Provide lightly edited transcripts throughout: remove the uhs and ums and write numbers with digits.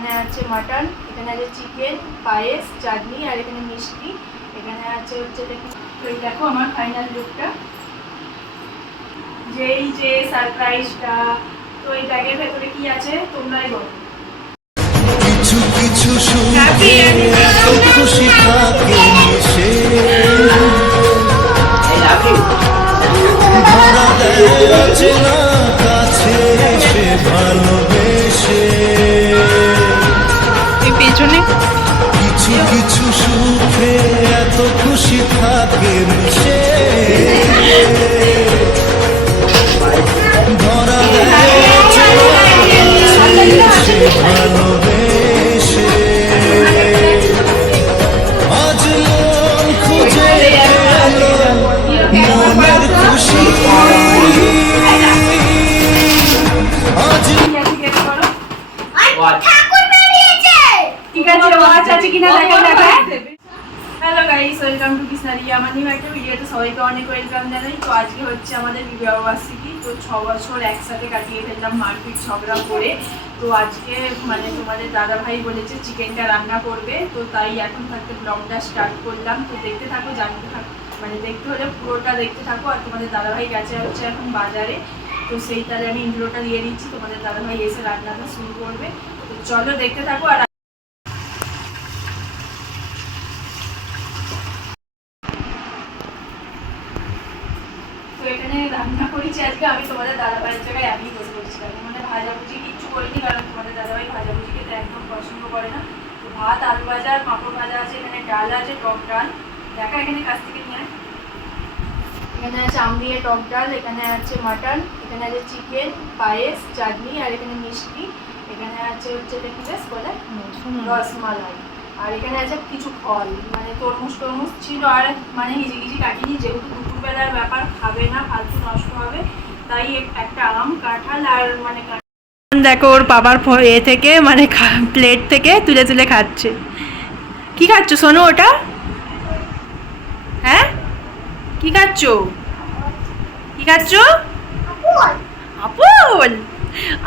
এখানে আছে মাটন, এখানে আছে চিকেন, পায়েস, চাটনি আর এখানে মিষ্টি, এখানে আছে হচ্ছে তো এই দেখো আমার ফাইনাল লুকটা, যেই যে সারপ্রাইজটা। তো এই ব্যাগের ভেতরে কি আছে তোমরাই বলো। কিছু কিছু সুখে এত খুশি থাকে সে ধরা দেয় অচেনা কাছে সে ভালোবেসে। পেছনে কিছু কিছু সুখে এত খুশি থাকে সে ধরা দেয় অচেনা কাছে সে ভালোবেসে। আজ মন খুঁজে পেল মনের খুশি, আজ ঠিক আছে ওয়াচ আছে কিনা দেখা। Hello guys, welcome to Krishnaria. আমার নিউ একটা ভিডিওতে সবাইকে অনেক ওয়েলকাম জানাই। তো আজকে হচ্ছে আমাদের বিবাহবার্ষিকী। তো 6 বছর একসাথে কাটিয়ে ফেললাম মারপিট ঝগড়া করে। তো আজকে মানে তোমাদের দাদা ভাই বলেছে চিকেনটা রান্না করবে, তো তাই এখন থাকতে ব্লগটা স্টার্ট করলাম। তো দেখতে থাকো, জানতে থাকো, মানে দেখতে হলে পুরোটা দেখতে থাকো। আর তোমাদের দাদা ভাই গেছে হচ্ছে এখন বাজারে, তো সেই তাহলে আমি ইন্ট্রোটা দিয়ে দিচ্ছি। তোমাদের দাদা ভাই এসে রান্নাটা শুরু করবে, তো চলো দেখতে থাকো। আর তো এখানে রান্না করেছি আজকে আমি তোমাদের দাদাভাইয়ের জায়গায় আমি বসে বসেছিলাম, মানে ভাজাভুজি কিচ্ছু করিনি, কারণ তোমাদের দাদাভাই ভাজাভুজি খেতে একদম পছন্দ করে না। তো ভাত, আলু ভাজা আর পাঁপড় ভাজা আছে, এখানে ডাল আছে, টক ডাল দেখা এখানে কাছ থেকে নিয়ে। এখানে আছে আম দিয়ে টক ডাল, এখানে আছে মাটন, এখানে আছে চিকেন, পায়েস, চাটনি আর এখানে মিষ্টি, এখানে আছে হচ্ছে এটা কি বেশ বলে রসমালাই, আর এখানে আছে কিছু ফল মানে তরমুজ টরমুজ ছিল। আর মানে হিজিগিজি কাটিনি, যেহেতু দুপুরবেলার ব্যাপার খাবে না, ফালতু নষ্ট হবে, তাই একটা আম, কাঁঠাল আর মানে দেখো ওর বাবার এ থেকে মানে প্লেট থেকে তুলে তুলে খাচ্ছে। কি খাচ্ছ সোনু ওটা? হ্যাঁ কি খাচ্ছ? কি খাচ্ছ? আপেল।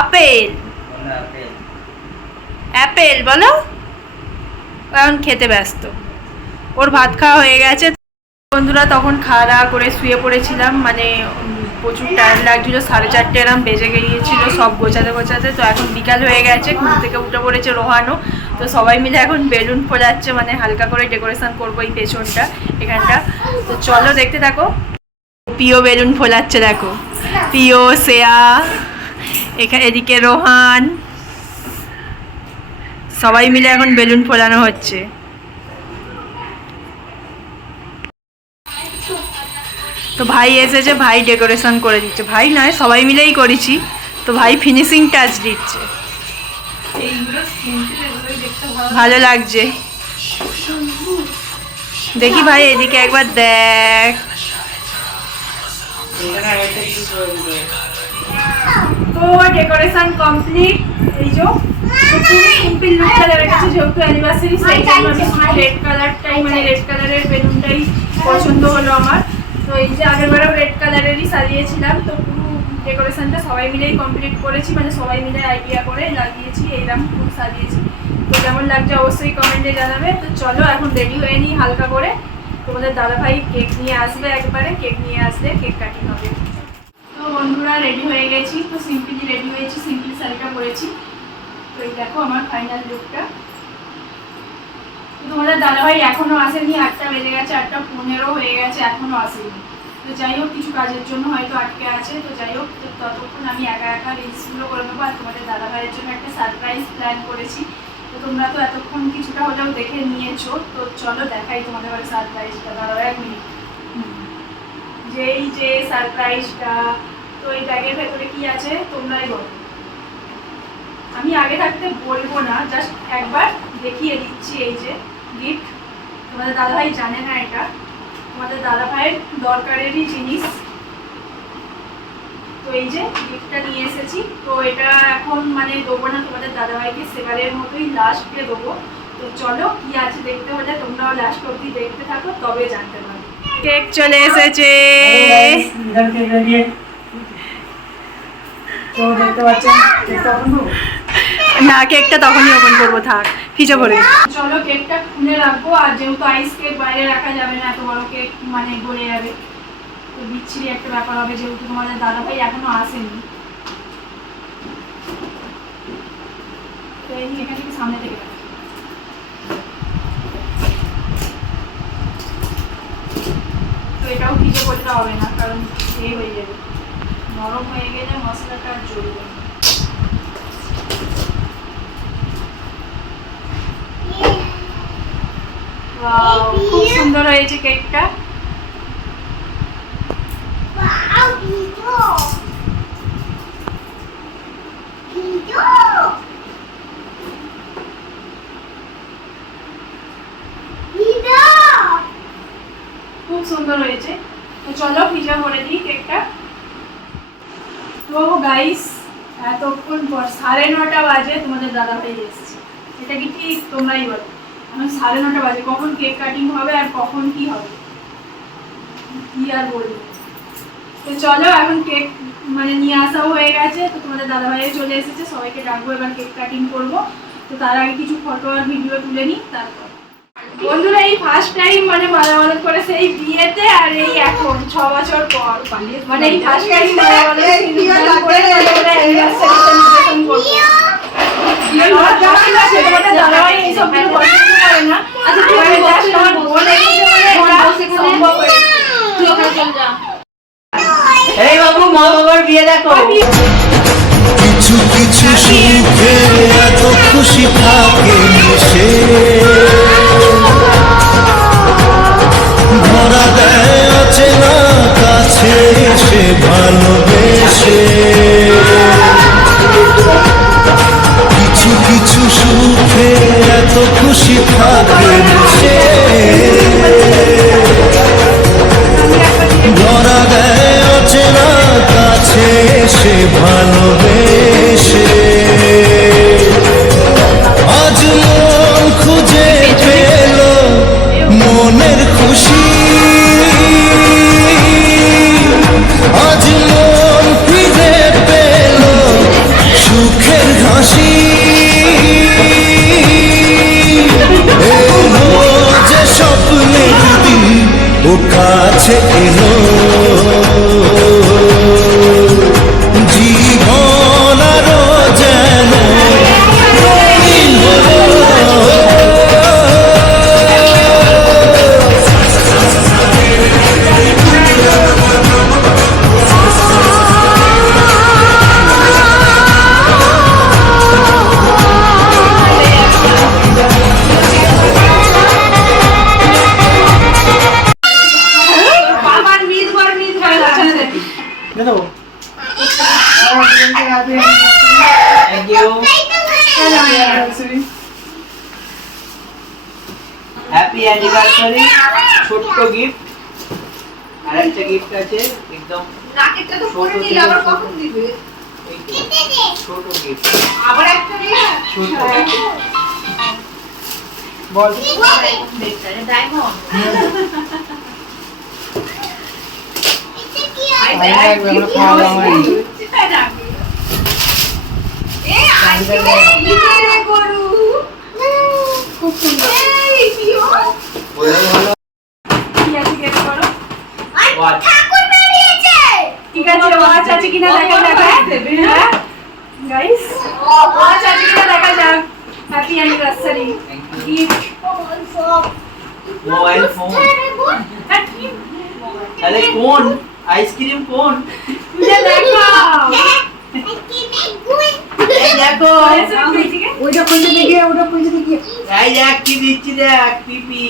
আপেল অ্যাপেল বলো। এখন খেতে ব্যস্ত, ওর ভাত খাওয়া হয়ে গেছে। বন্ধুরা তখন খাওয়া দাওয়া করে শুয়ে পড়েছিলাম, মানে প্রচুর টাইম লাগছিলো, 4:30 এরম বেজে গিয়েছিল সব গোছাতে গোছাতে। তো এখন বিকাল হয়ে গেছে, ঘুম থেকে উঠে পড়েছে রোহানও। তো সবাই মিলে এখন বেলুন ফোলাচ্ছে, মানে হালকা করে ডেকোরেশন করবো এই পেছনটা এখানটা। তো চলো দেখতে থাকো। পিও বেলুন ফোলাচ্ছে দেখো, পিও, শ্রেয়া, এদিকে রোহান, সবাই মিলে এখন বেলুন ফোলানো হচ্ছে। তো ভাই এসেছে, ভাই ডেকোরেশন করে দিচ্ছে, ভাই নয় সবাই মিলেই করেছি। তো ভাই ফিনিশিং টাচ দিচ্ছে, ভালো লাগছে। দেখি ভাই এদিকে একবার দেখ। তো ডেকোরেশন কমপ্লিট। এই যে খুবই সিম্পল লুকটা রেখেছে, যেহেতু অ্যানিভার্সারি সেই জন্য আমি শুধু রেড কালারটাই, মানে রেড কালারের বেলুনটাই পছন্দ হলো আমার। তো এই যে আগেরবারও রেড কালারেরই সাজিয়েছিলাম। তো পুরো ডেকোরেশনটা সবাই মিলেই কমপ্লিট করেছি, মানে সবাই মিলে আইডিয়া করে লাগিয়েছি, এইরকম খুব সাজিয়েছি। তো কেমন লাগছে অবশ্যই কমেন্টে জানাবে। তো চলো এখন রেডি হয়ে নিই হালকা করে। তোমাদের দাদাভাই কেক নিয়ে আসবে, একবারে কেক নিয়ে আসলে কেক কাটিং হবে। তো বন্ধুরা রেডি হয়ে গেছি, তো সিম্পলি রেডি হয়েছি, সিম্পলি শাড়িটা পরেছি। তো এই দেখো আমার ফাইনাল লুকটা। তোমাদের দাদাভাই এখনো আসেনি, 8টা বেজে গেছে, 8:15 হয়ে গেছে, এখনো আসেনি। তো যাই হোক কিছু কাজের জন্য হয়তো আটকে আছে। তো যাই হোক ততক্ষণ আমি একা একা রিলসগুলো করে নেবো। আর তোমাদের দাদাভাইয়ের জন্য একটা সারপ্রাইজ প্ল্যান করেছি। তো তোমরা তো এতক্ষণ কিছুটা হলেও দেখে নিয়েছো, তো চলো দেখাই তোমাদের বাড়ি সারপ্রাইজটা। দাঁড়াও 1 মিনিট। যেই যে সারপ্রাইজটা। তো এই ব্যাগের ভেতরে কি আছে তোমরাই বলো, আমি আগে থাকতে বলবো না, জাস্ট একবার দেখিয়ে দিচ্ছি। এই যে গিফট, তোমাদের দাদাভাই জানে না এটা, তোমাদের দাদাভাইয়ের দরকারেরই জিনিস। তো এই যে গিফটটা নিয়ে এসেছি। তো এটা এখন মানে দেবো না তোমাদের দাদাভাইকে, সেবারের মতোই লাস্টে দেবো। তো চলো কি আছে দেখতে হলে তোমরাও লাস্ট অবধি দেখতে থাকো, তবে জানতে পারবে। কেক চলে এসেছে। তো দেখতে পাচ্ছেন না, কেকটা তখনই ওপেন করবো, থাক ফ্রিজে ভরে দিই। চলো কেকটা খুলে রাখবো। আর যেহেতু আইস কেক বাইরে রাখা যাবে না, এত বড় কেক মানে গলে যাবে, তো বিচ্ছিরি একটা ব্যাপার হবে, যেহেতু তোমাদের দাদাভাই এখনো আসেনি। তো এই নিয়ে এখান থেকে সামনে থেকে রাখি। তো এটাও ভিজে করতে হবে না, কারণ এ হয়ে যাবে, নরম হয়ে গেলে মশলাটা আর জ্বলবে না। Wow, খুব সুন্দর হয়েছে কেকটা। খুব সুন্দর হয়েছে। তো চলো পিজা করে দিই কেকটা। তো গাইস, এতক্ষণ পর 9:30 বাজে তোমাদের দাদাভাই এসেছে। এটা কি ঠিক? তোমরাই বলো। এখন 9:30 বাজে, কখন কেক কাটিং হবে আর কখন কি হবে, কি আর বলবো। তো চলো, এখন কেক মানে নিয়ে আসাও হয়ে গেছে, তো তোমাদের দাদাভাইও চলে এসেছে, সবাইকে ডাকবো, এবার কেক কাটিং করবো। তো তার আগে কিছু ফটো আর ভিডিও তুলে নিই, তারপর বন্ধুরা এই ফার্স্ট টাইম মানে মালামালত করে সেই বিয়েতে, আর এই এখন 6 বছর পর মানে এই ফার্স্ট টাইম মালামালত করে ওরা অ্যানিভার্সারি সেলিব্রেশন করব। তোমাদের দাদাভাই এইসব কিছু পছন্দ করে না। আচ্ছা তুমি জাস্ট আমার বোন এসেছে মানে ওরা সম্ভব হয়েছে। তুই ওখানে চল যা। এই বাবু, মা বাবার বিয়ে দেখো। কিছু কিছু সুখে এত খুশি থাকে সে, ধরা দেয় অচেনা কাছে এসে ভালোবেসে। কিছু কিছু সুখে এত খুশি থাকে সে, ধরা দেয় অচেনা কাছে এসে ভালোবেসে। আজ মন খুঁজে পেল মনের খুশি, আজ মন ফিরে পেল সুখের হাসি। এলো যে স্বপ্নের দিন ও কাছে এলো, জীবন আরো যেন রঙিন হলো। আমার মিট বার মিট হয় না জানেন। দেখো। Thank you. Happy anniversary. ছোট্ট গিফট, আর একটা গিফট আছে একদম রাকেটটা তো পরে নিলে আবার কখন দিবে? ছোট গিফট। আবার একটা নিয়ে ছোট বল। ডায়মন্ড খাওয়া দাওয়া হয়নি। এ আজকে বিকেলে গরু খুব সুন্দর। এই দিও বলে ভালো। কি আছে গেস করো। ওয়াচ। ঠাকুর বেরিয়েছে। ঠিক আছে, ওয়াচ আছে কিনা দেখা যাক। হ্যাঁ গাইস, ওয়াচ আছে কিনা দেখা যাক। Happy anniversary gift. Mobile phone. তাহলে কোন আইসক্রিম কোন? খুলে দেখাও। এই দেখো। ওইটা খুলে দেখে, ওটা খুলে দেখে। এই দেখ কি দিচ্ছি, দেখ পিপি।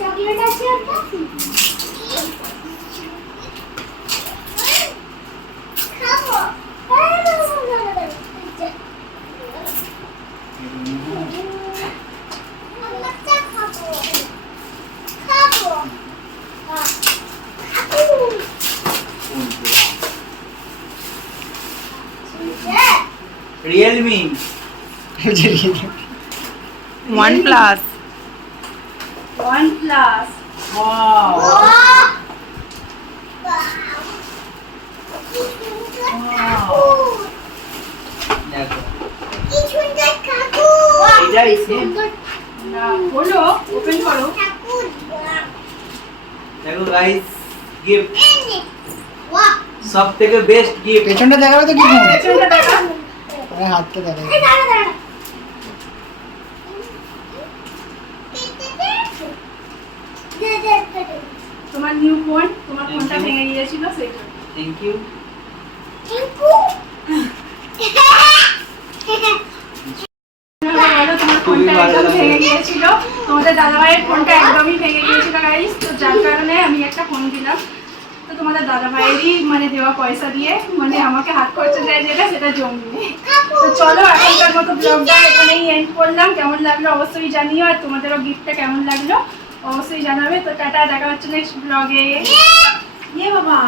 চকলেট আছে একটা খাবো। রিয়েলমি। OnePlus। OnePlus। ওয়াও। দেখো কি সুন্দর কাকু এটাই সেম। না হলো ওপেন করো। ঠাকুর দেখো গাইস, গিফট এনে ওয়া সব থেকে বেস্ট গিফট। পেছনটা দেখাবে তো কি ফোন পেছনটা দেখা। হাতটা দেখাবে এই দাঁড়া দাঁড়া তোমার নিউ ফোন, তোমার ফোনটা ভেঙে গিয়েছিল সেটা। Thank you. বলো তোমার ফোনটা একদম ভেঙে গিয়েছিল, তোমাদের দাদাভাইয়ের ফোনটা একদমই ভেঙে গিয়েছিল গাইস, তো যার কারণে আমি একটা ফোন দিলাম। তো তোমাদের দাদাভাইয়েরই মানে দেওয়া পয়সা দিয়ে মানে আমাকে হাত খরচা দেয় যেটা সেটা জমিয়ে। তো চলো এখনকার মতো ব্লগটা এখানেই এন্ড করলাম। কেমন লাগলো অবশ্যই জানিও, আর তোমাদেরও গিফটটা কেমন লাগলো অবশ্যই জানাবে। তো টাটা, দেখা হচ্ছে নেক্সট ব্লগে। বাবা